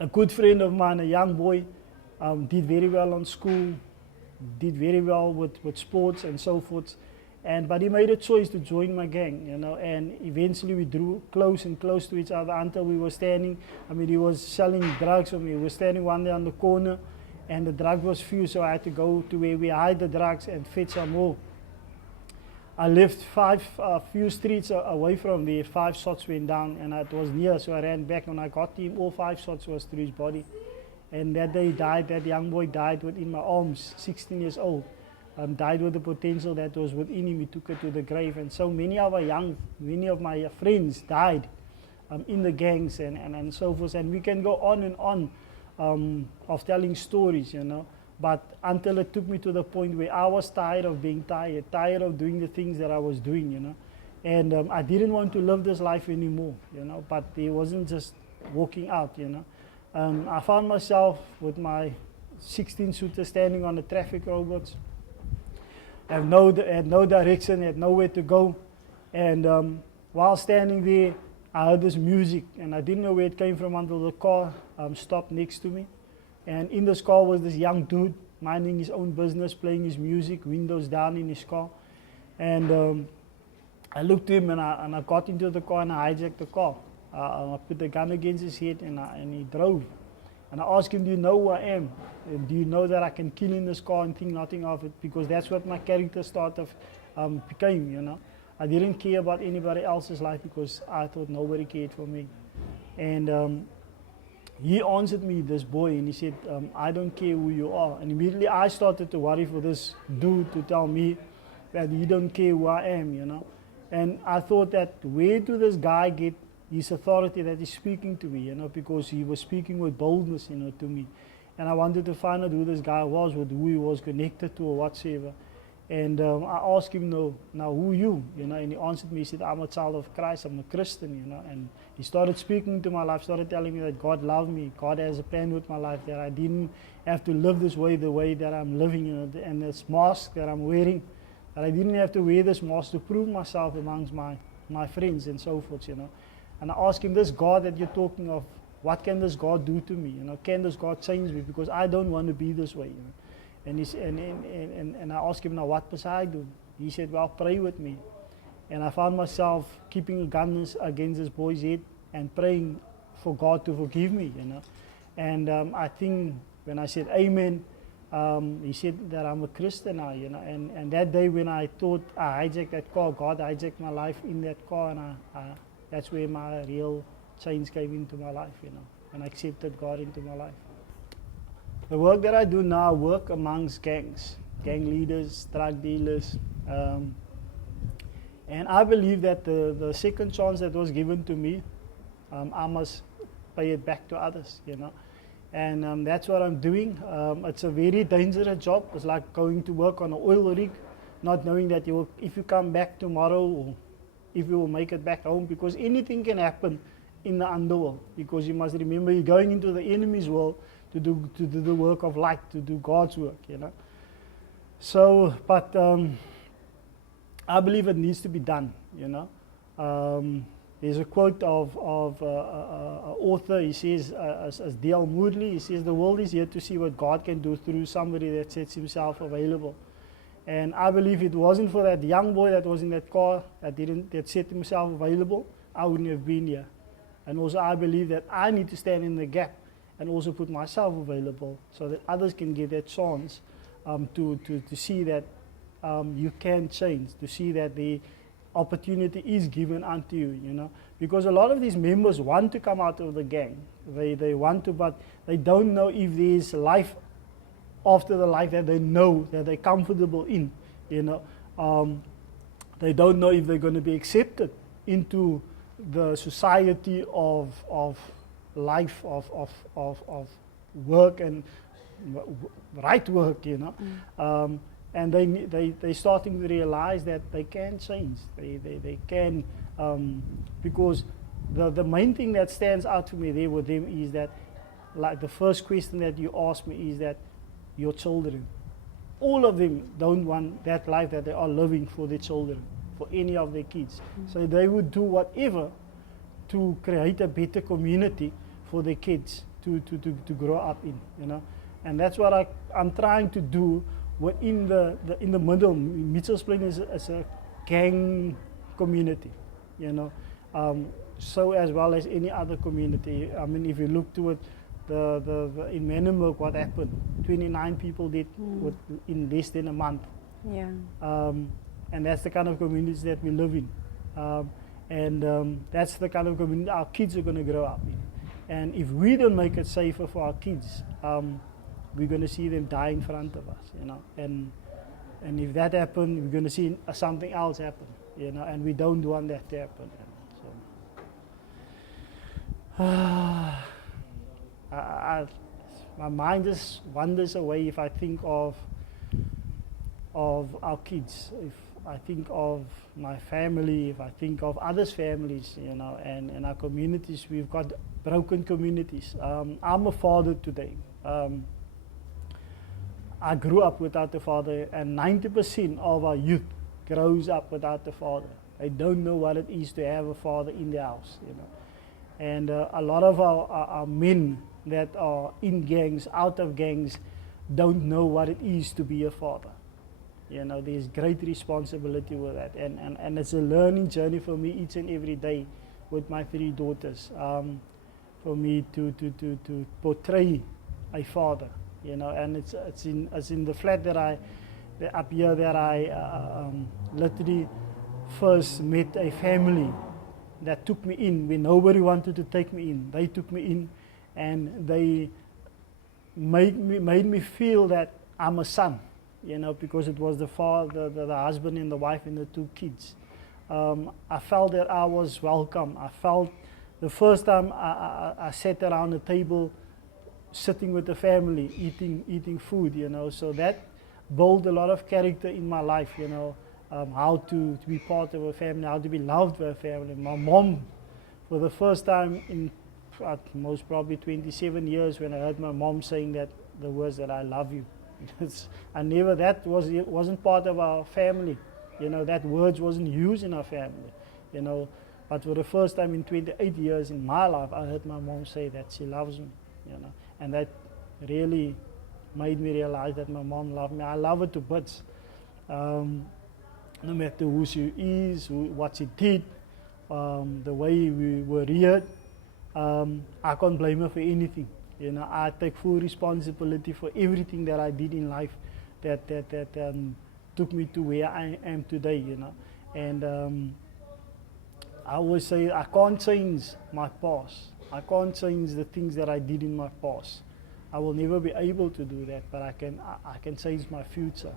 a good friend of mine, a young boy, did very well on school, did very well with sports and so forth. But he made a choice to join my gang, you know, and eventually we drew close and close to each other until we were standing. I mean, he was selling drugs for me. We were standing one day on the corner and the drug was few, so I had to go to where we hide the drugs and fetch some more. I left few streets away from there. 5 shots went down and it was near, so I ran back. When I got to him, all 5 shots was through his body. And that day he died, that young boy died within my arms, 16 years old. Died with the potential that was within him. He took it to the grave. And so many of my friends died in the gangs and so forth. And we can go on and on of telling stories, you know. But until it took me to the point where I was tired of being tired of doing the things that I was doing, you know. And I didn't want to live this life anymore, you know. But it wasn't just walking out, you know. I found myself with my 16-shooter standing on the traffic robots. Had no direction, had nowhere to go. And while standing there, I heard this music, and I didn't know where it came from until the car stopped next to me. And in this car was this young dude minding his own business, playing his music, windows down in his car. And I looked at him and I got into the car and I hijacked the car. I put the gun against his head and he drove. And I asked him, do you know who I am? And do you know that I can kill in this car and think nothing of it? Because that's what my character became, you know. I didn't care about anybody else's life because I thought nobody cared for me. And he answered me, this boy, and he said, I don't care who you are. And immediately I started to worry for this dude to tell me that he don't care who I am, you know. And I thought that where do this guy get his authority that he's speaking to me, you know, because he was speaking with boldness, you know, to me. And I wanted to find out who this guy was, with who he was connected to or whatsoever. And I asked him, now who you? You know, and he answered me, he said, I'm a child of Christ, I'm a Christian, you know. And he started speaking to my life, started telling me that God loved me, God has a plan with my life, that I didn't have to live this way, the way that I'm living, you know, and this mask that I'm wearing, that I didn't have to wear this mask to prove myself amongst my friends and so forth, you know. And I asked him, this God that you're talking of, what can this God do to me? You know, can this God change me? Because I don't want to be this way, you know. And I asked him, now what must I do? He said, well, pray with me. And I found myself keeping a gun against this boy's head and praying for God to forgive me, you know. And I think when I said amen, he said that I'm a Christian now, you know. And that day when I thought I hijacked that car, God hijacked my life in that car, and that's where my real change came into my life, you know, and I accepted God into my life. The work that I do now, I work amongst gangs, gang leaders, drug dealers, and I believe that the second chance that was given to me, I must pay it back to others, you know. And that's what I'm doing. It's a very dangerous job. It's like going to work on an oil rig, not knowing that if you come back tomorrow, or if you will make it back home, because anything can happen in the underworld. Because you must remember, you're going into the enemy's world to do the work of light, to do God's work, you know. So, but I believe it needs to be done, you know. There's a quote of an author, he says, as D.L. Moodley, he says, the world is here to see what God can do through somebody that sets himself available. And I believe it wasn't for that young boy that was in that car that set himself available, I wouldn't have been here. And also I believe that I need to stand in the gap and also put myself available so that others can get that chance to see that you can change, to see that the opportunity is given unto you, you know. Because a lot of these members want to come out of the gang. They want to, but they don't know if there's life after the life that they know, that they're comfortable in, you know. They don't know if they're going to be accepted into the society of life, of work and right work, you know. And they're starting to realize that they can change. They can, because the main thing that stands out to me there with them is that, like the first question that you asked me is that your children, all of them don't want that life that they are living for their children, for any of their kids. So they would do whatever to create a better community for their kids, to grow up in, you know. And that's what I'm trying to do within in the middle. Mitchell's Plain is a gang community, you know, so as well as any other community. I mean, if you look to it, in Menenberg, what happened? 29 people did in less than a month. Yeah. And that's the kind of communities that we live in. That's the kind of community our kids are going to grow up in. And if we don't make it safer for our kids, we're going to see them die in front of us, you know. And if that happens, we're going to see something else happen, you know. And we don't want that to happen. You know, so, my mind just wanders away if I think of our kids, if I think of my family, if I think of others' families, you know, and our communities. We've got broken communities. I'm a father today. I grew up without a father, and 90% of our youth grows up without a father. They don't know what it is to have a father in the house, you know. And a lot of our men that are in gangs, out of gangs, don't know what it is to be a father. You know, there's great responsibility with that, and it's a learning journey for me each and every day with my 3 daughters. For me to portray a father, you know, and it's in the flat that I literally first met a family that took me in when nobody wanted to take me in. They took me in, and they made me feel that I'm a son, you know, because it was the father, the husband and the wife and the 2 kids. I felt that I was welcome. I felt the first time I sat around the table, sitting with the family, eating food, you know, so that built a lot of character in my life, you know, how to be part of a family, how to be loved by a family. My mom, for the first time in most probably 27 years, when I heard my mom saying that the words that I love you. It wasn't part of our family, you know, that words wasn't used in our family, you know. But for the first time in 28 years in my life, I heard my mom say that she loves me, you know. And that really made me realize that my mom loved me. I love her to bits. No matter who she is, what she did, the way we were reared, I can't blame her for anything. You know, I take full responsibility for everything that I did in life that took me to where I am today, you know. And I always say I can't change my past. I can't change the things that I did in my past. I will never be able to do that, but I can change my future.